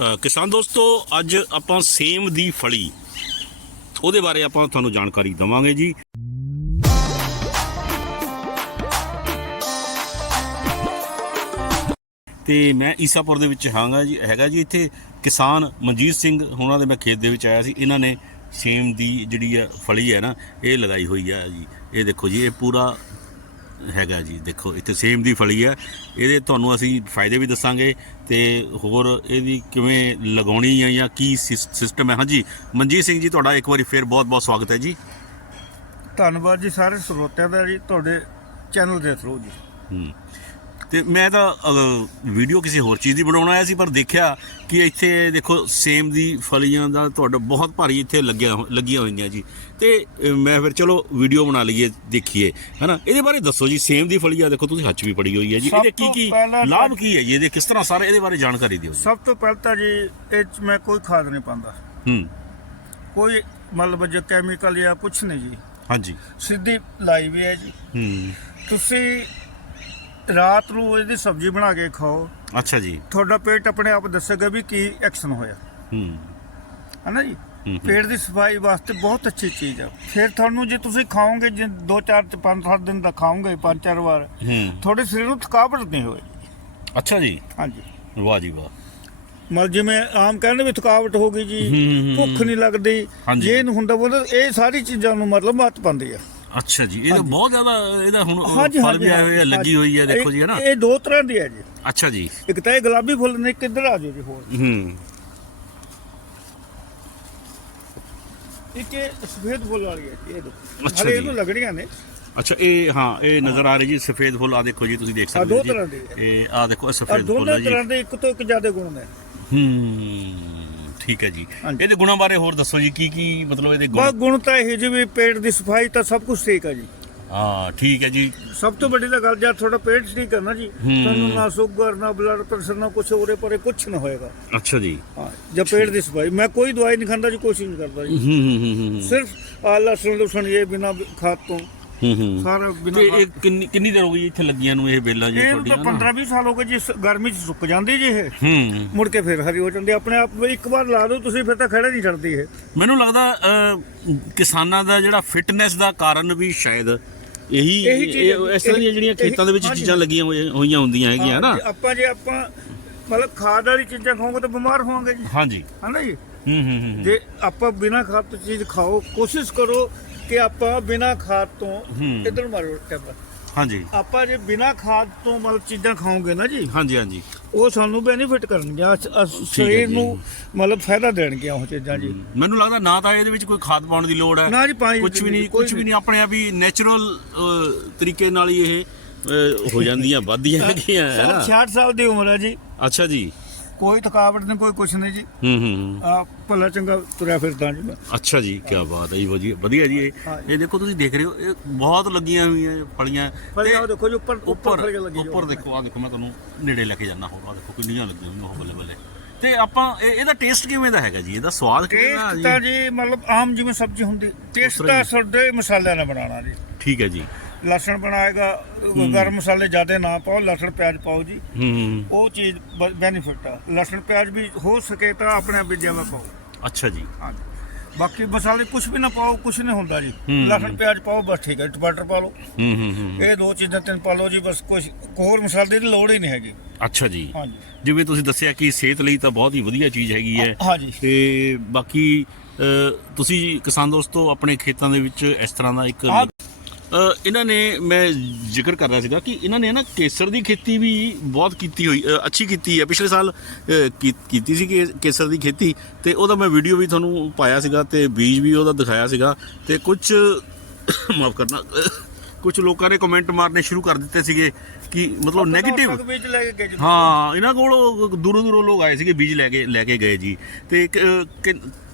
ਕਿਸਾਨ ਦੋਸਤੋ, ਅੱਜ ਆਪਾਂ ਸੇਮ ਦੀ ਫਲੀ। ਉਹਦੇ ਬਾਰੇ ਆਪਾਂ ਤੁਹਾਨੂੰ ਜਾਣਕਾਰੀ ਦਵਾਂਗੇ ਜੀ। ਤੇ ਮੈਂ ਈਸਾਪੁਰ ਦੇ ਵਿੱਚ ਹਾਂਗਾ ਜੀ, ਹੈਗਾ ਜੀ ਇੱਥੇ ਕਿਸਾਨ ਮਨਜੀਤ ਸਿੰਘ ਉਹਨਾਂ ਦੇ ਮੈਂ ਖੇਤ ਦੇ ਵਿੱਚ ਆਇਆ ਸੀ। ਇਹਨਾਂ ਨੇ ਸੇਮ ਦੀ ਜਿਹੜੀ ਆ ਫਲੀ ਹੈ ਨਾ, ਇਹ ਲਗਾਈ ਹੋਈ ਆ ਜੀ। ਇਹ ਦੇਖੋ ਜੀ, ਇਹ ਪੂਰਾ ਹੈਗਾ ਜੀ ਦੇਖੋ ਇੱਥੇ ਸੇਮ ਦੀ ਫਲੀ ਹੈ ਇਹਦੇ ਤੁਹਾਨੂੰ ਅਸੀਂ ਫਾਇਦੇ ਵੀ ਦੱਸਾਂਗੇ ਤੇ ਹੋਰ ਇਹਦੀ ਕਿਵੇਂ ਲਗਾਉਣੀ ਹੈ ਜਾਂ ਕੀ ਸਿਸਟਮ ਹੈ ਹਾਂਜੀ ਮਨਜੀਤ ਸਿੰਘ ਜੀ ਤੁਹਾਡਾ ਇੱਕ ਵਾਰੀ ਫੇਰ ਬਹੁਤ ਬਹੁਤ ਸਵਾਗਤ ਹੈ ਜੀ। ਧੰਨਵਾਦ ਜੀ ਸਾਰੇ ਸਰੋਤਿਆਂ ਦਾ ਜੀ ਤੁਹਾਡੇ ਚੈਨਲ ਦੇ ਥਰੂ ਜੀ। ਹੂੰ। ਤੇ ਮੈਂ ਤਾਂ ਵੀਡੀਓ ਕਿਸੇ ਹੋਰ ਚੀਜ਼ ਦੀ ਬਣਾਉਣ ਆਇਆ ਸੀ ਪਰ ਦੇਖਿਆ ਕਿ ਇੱਥੇ ਦੇਖੋ ਸੇਮ ਦੀ ਫਲੀਆਂ ਦਾ ਤੁਹਾਡਾ ਬਹੁਤ ਭਾਰੀ ਇੱਥੇ ਲੱਗਿਆ ਲੱਗੀਆਂ ਹੋਈਆਂ ਜੀ। ਤੇ ਮੈਂ ਫਿਰ ਚਲੋ ਵੀਡੀਓ ਬਣਾ ਲਈਏ ਦੇਖੀਏ ਹੈਨਾ? ਇਹਦੇ ਬਾਰੇ ਦੱਸੋ ਜੀ ਸੇਮ ਦੀ ਫਲੀ ਆ ਦੇਖੋ ਤੁਸੀਂ ਹੱਚ ਵੀ ਪੜੀ ਹੋਈ ਹੈ ਜੀ। ਇਹਦੇ ਕੀ ਕੀ ਲਾਭ ਕੀ ਹੈ ਜੀ? ਇਹਦੇ ਕਿਸ ਤਰ੍ਹਾਂ ਸਾਰੇ ਇਹਦੇ ਬਾਰੇ ਜਾਣਕਾਰੀ ਦਿਓ ਸਭ ਤੋਂ ਪਹਿਲਾਂ ਤਾਂ ਜੀ ਇਹ 'ਚ ਮੈਂ ਕੋਈ ਖਾਦ ਨਹੀਂ ਪਾਉਂਦਾ। ਹੂੰ। ਕੋਈ ਮਤਲਬ ਜੋ ਕੈਮੀਕਲ ਜਾਂ ਕੁਝ ਨਹੀਂ ਜੀ। ਹਾਂਜੀ। ਸਿੱਧੀ ਲਾਈ ਵੀ ਹੈ ਜੀ। ਹੂੰ। ਤੁਸੀਂ ਰਾਤ ਨੂੰ ਇਹਦੀ ਸਬਜ਼ੀ ਬਣਾ ਕੇ ਖਾਓ। ਅੱਛਾ ਜੀ। ਤੁਹਾਡਾ ਪੇਟ ਆਪਣੇ ਆਪ ਦੱਸੇਗਾ ਵੀ ਕੀ ਐਕਸ਼ਨ ਹੋਇਆ। ਹੂੰ। ਹੈ ਨਾ ਜੀ। ਪੇਟ ਦੀ ਸਫ਼ਾਈ ਵਾਸਤੇ ਬਹੁਤ ਅੱਛੀ ਚੀਜ਼ ਆ। ਫਿਰ ਤੁਹਾਨੂੰ ਜੇ ਤੁਸੀਂ ਖਾਓਗੇ ਜੇ 2 4 5 7 ਦਿਨ ਦਾ ਖਾਓਗੇ ਪੰਜ ਚਾਰ ਵਾਰ। ਹੂੰ। ਤੁਹਾਡੇ ਸਰੀਰ ਨੂੰ ਥਕਾਵਟ ਨਹੀਂ ਹੋਏਗੀ। ਅੱਛਾ ਜੀ। ਹਾਂਜੀ। ਵਾਹ ਜੀ ਵਾਹ। ਮਤਲਬ ਜਿਵੇਂ ਆਮ ਕਹਿੰਦੇ ਵੀ ਥਕਾਵਟ ਹੋ ਗਈ ਜੀ ਭੁੱਖ ਨਹੀਂ ਲੱਗਦੀ। ਜੇ ਇਹਨੂੰ ਹੁੰਦਾ ਬੋਲ ਇਹ ਸਾਰੀ ਚੀਜ਼ਾਂ ਨੂੰ ਮਤਲਬ ਮਹੱਤ ਪਾਉਂਦੀ ਆ। ਅੱਛਾ ਜੀ ਇਹ ਤਾਂ। ਬਹੁਤ ਜ਼ਿਆਦਾ ਇਹਦਾ ਹੁਣ ਹਾਂਜੀ ਫਲ ਵੀ ਆਏ ਹੋਏ ਆ। ਲੱਗੀ ਹੋਈ ਹੈ ਦੇਖੋ ਜੀ ਹੈ ਨਾ ਇਹ ਇਹ ਦੋ ਤਰ੍ਹਾਂ ਦੀ ਹੈ ਜੀ। ਅੱਛਾ ਜੀ। ਇੱਕ ਤਾਂ ਇਹ ਗੁਲਾਬੀ ਫੁੱਲ ਨੇ ਕਿੱਧਰ ਆ ਜਾਓ ਜੀ ਹੋਰ। ਹੂੰ। ਇੱਕ ਇਹ ਸਫੇਦ ਫੁੱਲ ਵਾਲੀ ਹੈ ਜੀ ਇਹ ਦੇਖੋ ਅੱਛਾ ਹਲੇ ਜੀ। ਇਹਨੂੰ ਲੱਗਣੀਆਂ ਨੇ। ਅੱਛਾ ਇਹ ਹਾਂ ਇਹ ਨਜ਼ਰ ਆ ਰਹੀ ਜੀ ਸਫੇਦ ਫੁੱਲ ਆ ਦੇਖੋ ਜੀ ਤੁਸੀਂ ਦੇਖ ਸਕਦੇ ਦੋ ਹੋ ਜੀ। ਤਰ੍ਹਾਂ ਦੀ। ਇਹ ਆ ਦੇਖੋ ਇਹ ਔਰ ਸਫੇਦ ਫੁੱਲ ਦੋਨੋਂ ਹੈ ਜੀ। ਤਰ੍ਹਾਂ ਦੇ ਇੱਕ ਤੋਂ ਇੱਕ ਜ਼ਿਆਦਾ ਗੁਣ ਨੇ। ਹੂੰ। ਠੀਕ ਹੈ ਜੀ। ਹਾਂਜੀ। ਇਹਦੇ ਗੁਣਾਂ ਬਾਰੇ ਹੋਰ ਦੱਸੋ ਜੀ ਕੀ ਕੀ ਮਤਲਬ ਇਹਦੇ ਬਸ ਗੁਣ ਗੁਣ ਤਾਂ ਇਹ ਜੀ ਵੀ ਪੇਟ ਦੀ ਸਫ਼ਾਈ ਤਾਂ ਸਭ ਕੁਝ ਠੀਕ ਹੈ ਜੀ। ਹਾਂ ਠੀਕ ਹੈ ਜੀ। ਸਭ ਤੋਂ ਵੱਡੀ ਤਾਂ ਗੱਲ ਜਦ ਤੁਹਾਡਾ ਪੇਟ ਠੀਕ ਹੈ ਨਾ ਜੀ ਹੂੰ। ਤੁਹਾਨੂੰ ਨਾ ਸ਼ੂਗਰ ਨਾ ਬਲੱਡ ਪ੍ਰੈਸ਼ਰ ਨਾ ਕੁਝ ਉਰੇ ਪਰੇ ਕੁਝ ਨਾ ਹੋਏਗਾ। ਅੱਛਾ ਜੀ। ਹਾਂ ਜਦ ਪੇਟ ਦੀ ਸਫ਼ਾਈ। ਮੈਂ ਕੋਈ ਦਵਾਈ ਨਹੀਂ ਖਾਂਦਾ ਜੀ ਕੋਸ਼ਿਸ਼ ਨਹੀਂ ਕਰਦਾ ਜੀ। ਹੂੰ ਹੂੰ ਹੂੰ ਹੂੰ ਸਿਰਫ ਆ ਲਸਣ ਲੁਸਣ ਇਹ ਬਿਨਾ ਖਾਦ ਤੋਂ। ਹੂੰ ਹੂੰ। ਸਾਰਾ ਬਿਨਾ ਇਹ ਕਿੰਨੀ ਕਿੰਨੀ ਦੇਰ ਹੋ ਗਈ ਇੱਥੇ ਲੱਗੀਆਂ ਨੂੰ ਇਹ ਬੇਲਾਂ ਜੀ ਇਹ ਤਾਂ ਤੁਹਾਡੀਆਂ ਨਾ? 15 20 ਸਾਲ ਹੋ ਗਏ ਜੀ ਸ- ਗਰਮੀ ਚ ਸੁੱਕ ਜਾਂਦੀ ਜੀ ਇਹ। ਹੂੰ। ਮੁੜ ਕੇ ਫਿਰ ਹਰੀ ਹੋ ਜਾਂਦੀ ਆਪਣੇ ਆਪ ਵੀ ਇੱਕ ਵਾਰ ਲਾ ਦਿਓ ਤੁਸੀਂ ਫਿਰ ਤਾਂ ਖੜੇ ਨਹੀਂ ਛੱਡਦੀ ਇਹ। ਮੈਨੂੰ ਲੱਗਦਾ ਅਹ, ਕਿਸਾਨਾਂ ਦਾ ਜਿਹੜਾ ਫਿਟਨੈਸ ਦਾ ਕਾਰਨ ਵੀ ਸ਼ਾਇਦ ਇਹੀ ਇਹੀ ਚੀਜ਼ ਹੈ ਇਹ- ਇਸ ਤਰ੍ਹਾਂ ਦੀਆਂ ਜਿਹੜੀਆਂ ਇਹੀ- ਖੇਤਾਂ ਦੇ ਵਿੱਚ ਹਾਂਜੀ। ਚੀਜ਼ਾਂ ਲੱਗੀਆਂ ਹੋਈਆਂ ਹੋਈਆਂ ਹੁੰਦੀਆਂ ਹੈਗੀਆਂ ਨਾ? ਜੇ ਆਪਾਂ ਜੇ ਆਪਾਂ ਮਤਲਬ ਖਾਦ ਵਾਲੀ ਚੀਜ਼ਾਂ ਖਾਓਗੇ ਤਾਂ ਬਿਮਾਰ ਹੋਵਾਂਗੇ ਜੀ। ਹਾਂਜੀ। ਹਨਾ ਜੀ? ਹੂੰ ਹੂੰ ਹੂੰ ਜੇ ਆਪਾਂ ਬਿਨਾ ਖਾਦ ਤੋਂ ਚੀਜ਼ ਖਾਓ ਕੋਸ਼ਿਸ਼ ਕਰੋ ਕਿ ਆਪਾਂ ਬਿਨਾ ਖਾਦ ਤੋਂ ਹੂੰ। ਇਧਰ ਮਾਰੋ ਕੈਮਰਾ ਹਾਂਜੀ। ਆਪਾਂ ਜੇ ਬਿਨਾ ਖਾਦ ਤੋਂ ਮਤਲਬ ਚੀਜ਼ਾਂ ਖਾਓਗੇ ਨਾ ਜੀ ਹਾਂਜੀ ਹਾਂਜੀ। ਉਹ ਸਾਨੂੰ ਬੈਨੀਫਿਟ ਕਰਨਗੀਆਂ ਅਸ- ਅਸ- ਹੈ ਸਰੀਰ ਜੀ। ਨੂੰ ਮਤਲਬ ਫਾਇਦਾ ਦੇਣਗੀਆਂ ਉਹ ਚੀਜ਼ਾਂ ਜੀ। ਮੈਨੂੰ ਲੱਗਦਾ ਨਾ ਤਾਂ ਇਹਦੇ ਵਿੱਚ ਕੋਈ ਖਾਦ ਪਾਉਣ ਦੀ ਲੋੜ ਹੈ ਨਾ ਜੀ ਪਾਣੀ ਕੁਝ ਵੀ ਨਹੀਂ ਕੋਈ ਕੁਝ ਵੀ ਨਹੀਂ ਆਪਣੇ ਆਪ ਹੀ ਨੇਚਰਲ ਤਰੀਕੇ ਨਾਲ ਹੀ ਇਹ ਅਹ, ਹੋ ਜਾਂਦੀਆਂ ਵੱਧਦੀਆਂ ਹੈਗੀਆਂ ਹੈ ਨਾ। 66 ਸਾਲ ਦੀ ਉਮਰ ਹੈ ਜੀ। ਅੱਛਾ ਜੀ। ਕੋਈ ਥਕਾਵਟ ਨਹੀਂ ਕੋਈ ਕੁਛ ਨਹੀਂ ਜੀ। ਹੂੰ ਹੂੰ ਹੂੰ। ਆ ਭਲਾ ਚੰਗਾ ਤੁਰਿਆ ਫਿਰਦਾ ਜੀ ਮੈਂ। ਅੱਛਾ ਜੀ ਕੀ ਬਾਤ ਹੈ ਜੀ ਵਧੀਆ ਵਧੀਆ ਜੀ ਇਹ। ਦੇਖੋ ਤੁਸੀਂ ਦੇਖ ਰਹੇ ਹੋ ਇਹ ਬਹੁਤ ਲੱਗੀਆਂ ਹੋਈਆਂ ਫਲੀਆਂ। ਪਰ ਤੇ ਇਹ ਦੇਖੋ ਜੀ ਉੱਪਰ ਉੱਪਰ ਉੱਪਰ ਲੱਗੀ ਉੱਪਰ ਦੇਖੋ ਆ ਦੇਖੋ ਮੈਂ ਤੁਹਾਨੂੰ ਨੇੜੇ ਲੈ ਕੇ ਜਾਣਾ ਹੋਰ ਆ ਦੇਖੋ ਕਿੰਨੀਆਂ ਲੱਗੀਆਂ ਹੋਈਆਂ ਉਹ ਬੱਲੇ ਬੱਲੇ। ਤੇ ਆਪਾਂ ਇਹ- ਇਹਦਾ ਟੇਸਟ ਕਿਵੇਂ ਦਾ ਹੈਗਾ ਜੀ? ਇਹਦਾ ਸਵਾਦ ਕਿਵੇਂ ਦਾ ਟੇਸਟ ਤਾਂ ਜੀ ਮਤਲਬ ਆਮ ਜਿਵੇਂ ਸਬਜ਼ੀ ਹੁੰਦੀ ਟੇਸਟ ਤਾਂ। ਸਾਡੇ ਮਸਾਲਿਆਂ ਨਾਲ ਬਣਾਉਣਾ ਜੀ। ਠੀਕ ਹੈ ਜੀ। ਲਸਣ ਬਣਾਏਗਾ ਗਰਮ ਮਸਾਲੇ ਜ਼ਿਆਦਾ ਨਾ ਪਾਓ ਲਸਣ ਪਿਆਜ਼ ਪਾਓ ਜੀ। ਹੂੰ। ਉਹ ਚੀਜ਼ ਬੈਨੀਫਿਟ ਆ। ਲਸਣ ਪਿਆਜ਼ ਵੀ ਹੋ ਸਕੇ ਤਾਂ ਆਪਣੇ ਬੀਜਾਂ ਵਿੱਚ ਪਾਓ। ਅੱਛਾ ਜੀ। ਹਾਂਜੀ। ਬਾਕੀ ਮਸਾਲੇ ਕੁਝ ਵੀ ਨਾ ਪਾਓ ਕੁਝ ਨਹੀਂ ਹੁੰਦਾ ਜੀ। ਲਸਣ ਪਿਆਜ਼ ਪਾਓ ਬਸ ਠੀਕ ਹੈ ਟਮਾਟਰ ਪਾ ਲਓ। ਹੂੰ ਹੂੰ ਹੂੰ। ਇਹ ਦੋ ਚੀਜ਼ਾਂ ਤਿੰਨ ਪਾ ਲਓ ਜੀ ਬਸ ਕੁਝ ਹੋਰ ਮਸਾਲੇ ਦੀ ਲੋੜ ਹੀ ਨਹੀਂ ਹੈਗੀ। ਅੱਛਾ ਜੀ। ਹਾਂਜੀ। ਜਿਵੇਂ ਤੁਸੀਂ ਦੱਸਿਆ ਕਿ ਸਿਹਤ ਲਈ ਤਾਂ ਬਹੁਤ ਹੀ ਵਧੀਆ ਚੀਜ਼ ਹੈਗੀ ਹੈ। ਹਾਂਜੀ ਤੇ ਬਾਕੀ ਤੁਸੀਂ ਕਿਸਾਨ ਦੋਸਤੋ ਆਪਣੇ ਖੇਤਾਂ ਦੇ ਵਿੱਚ ਇਸ ਤਰ੍ਹਾਂ ਦਾ ਇੱਕ ਇਹਨਾਂ ਨੇ ਮੈਂ ਜ਼ਿਕਰ ਕਰ ਰਿਹਾ ਸੀਗਾ ਕਿ ਇਹਨਾਂ ਨੇ ਨਾ ਕੇਸਰ ਦੀ ਖੇਤੀ ਵੀ ਬਹੁਤ ਕੀਤੀ ਹੋਈ ਅੱਛੀ ਕੀਤੀ ਹੈ। ਪਿਛਲੇ ਸਾਲ ਕੀਤੀ ਸੀ ਕੇਸਰ ਦੀ ਖੇਤੀ ਤੇ ਉਹਦਾ ਮੈਂ ਵੀਡੀਓ ਵੀ ਤੁਹਾਨੂੰ ਪਾਇਆ ਸੀਗਾ ਤੇ ਬੀਜ ਵੀ ਉਹਦਾ ਦਿਖਾਇਆ ਸੀਗਾ ਤੇ ਕੁਝ ਮਾਫ ਕਰਨਾ ਕੁਝ ਲੋਕਾਂ ਨੇ ਕਮੈਂਟ ਮਾਰਨੇ ਸ਼ੁਰੂ ਕਰ ਦਿੱਤੇ ਸੀਗੇ ਕਿ ਮਤਲਬ ਗਏ ਜੀ ਹਾਂ ਇਹਨਾਂ ਕੋਲ ਦੂਰੋਂ ਦੂਰੋਂ ਲੋਕ ਆਏ ਸੀਗੇ ਬੀਜ ਲੈ ਕੇ ਲੈ ਕੇ ਗਏ ਜੀ। ਤੇ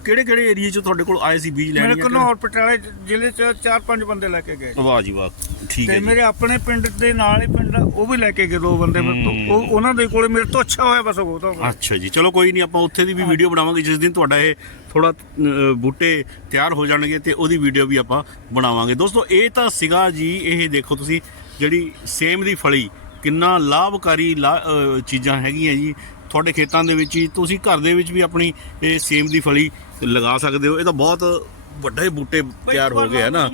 ਕਿਹੜੇ ਕਿਹੜੇ ਏਰੀਆ ਚ ਤੁਹਾਡੇ ਕੋਲ ਆਏ ਸੀ ਬੀਜ ਲੈਣ ਮੇਰੇ ਘਨੌਰ ਪਟਿਆਲੇ ਜ਼ਿਲ੍ਹੇ ਚ ਚਾਰ ਪੰਜ ਬੰਦੇ ਲੈ ਕੇ ਗਏ ਵਾਹ ਜੀ ਵਾਹ ਠੀਕ ਹੈ ਤੇ ਜੀ। ਮੇਰੇ ਆਪਣੇ ਪਿੰਡ ਦੇ ਨਾਲ ਹੀ ਪਿੰਡ ਆ, ਉਹ ਵੀ ਲੈ ਕੇ ਗਏ ਦੋ ਬੰਦੇ। ਮੇਰੇ ਤੋਂ ਉਹ ਉਹਨਾਂ ਦੇ ਕੋਲੇ ਮੇਰੇ ਤੋਂ ਅੱਛਾ ਹੋਇਆ ਬਸ ਉਹ ਤਾਂ ਅੱਛਾ ਜੀ ਚਲੋ ਕੋਈ ਨਹੀਂ ਆਪਾਂ ਉੱਥੇ ਦੀ ਵੀ ਵੀਡੀਓ ਬਣਾਵਾਂਗੇ ਜਿਸ ਦਿਨ ਤੁਹਾਡਾ ਇਹ ਥੋੜਾ ਬੂਟੇ ਤਿਆਰ ਹੋ ਜਾਣਗੇ ਤੇ ਉਹਦੀ ਵੀਡੀਓ ਵੀ ਆਪਾਂ ਬਣਾਵਾਂਗੇ। ਦੋਸਤੋ ਇਹ ਤਾਂ ਸੀਗਾ ਜੀ ਇਹ ਦੇਖੋ ਤੁਸੀਂ ਜਿਹੜੀ ਸੇਮ ਦੀ ਫਲੀ ਕਿੰਨਾ ਲਾਭਕਾਰੀ ਲਾ- ਚੀਜ਼ਾਂ ਹੈਗੀਆਂ ਜੀ। ਤੁਹਾਡੇ ਖੇਤਾਂ ਦੇ ਵਿੱਚ ਹੀ ਤੁਸੀਂ ਘਰ ਦੇ ਵਿੱਚ ਵੀ ਆਪਣੀ ਇਹ ਸੇਮ ਦੀ ਫਲੀ ਲਗਾ ਸਕਦੇ ਹੋ। ਇਹ ਤਾਂ ਬਹੁਤ ਵੱਡਾ ਬੂਟੇ ਤਿਆਰ ਹੋ ਗਏ ਹੈ ਨਾ।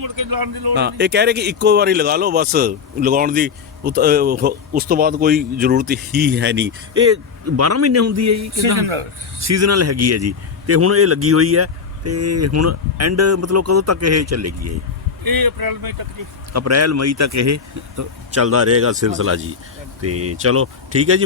ਹਾਂ ਇਹ ਕਹਿ ਰਹੇ ਕਿ ਇੱਕੋ ਵਾਰੀ ਲਗਾ ਲਓ ਬਸ ਲਗਾਉਣ ਦੀ ਉਸ ਤੋਂ ਬਾਅਦ ਕੋਈ ਜ਼ਰੂਰਤ ਹੀ ਹੈ ਨਹੀਂ। ਇਹ 12 ਮਹੀਨੇ ਹੁੰਦੀ ਹੈ ਜੀ ਕਿੱਦਾਂ? ਸੀਜ਼ਨਲ ਹੈਗੀ ਹੈ ਜੀ। ਤੇ ਹੁਣ ਇਹ ਲੱਗੀ ਹੋਈ ਹੈ ਤੇ ਹੁਣ ਐਂਡ ਮਤਲਬ ਕਦੋਂ ਤੱਕ ਇਹ ਚੱਲੇਗੀ ਇਹ? ਇਹ ਅਪ੍ਰੈਲ ਮਈ ਤੱਕ ਜੀ। ਅਪ੍ਰੈਲ ਮਈ ਤੱਕ ਇਹ ਚੱਲਦਾ ਰਹੇਗਾ ਸਿਲਸਿਲਾ ਜੀ। ਤੇ ਚਲੋ ਠੀਕ ਹੈ ਜੀ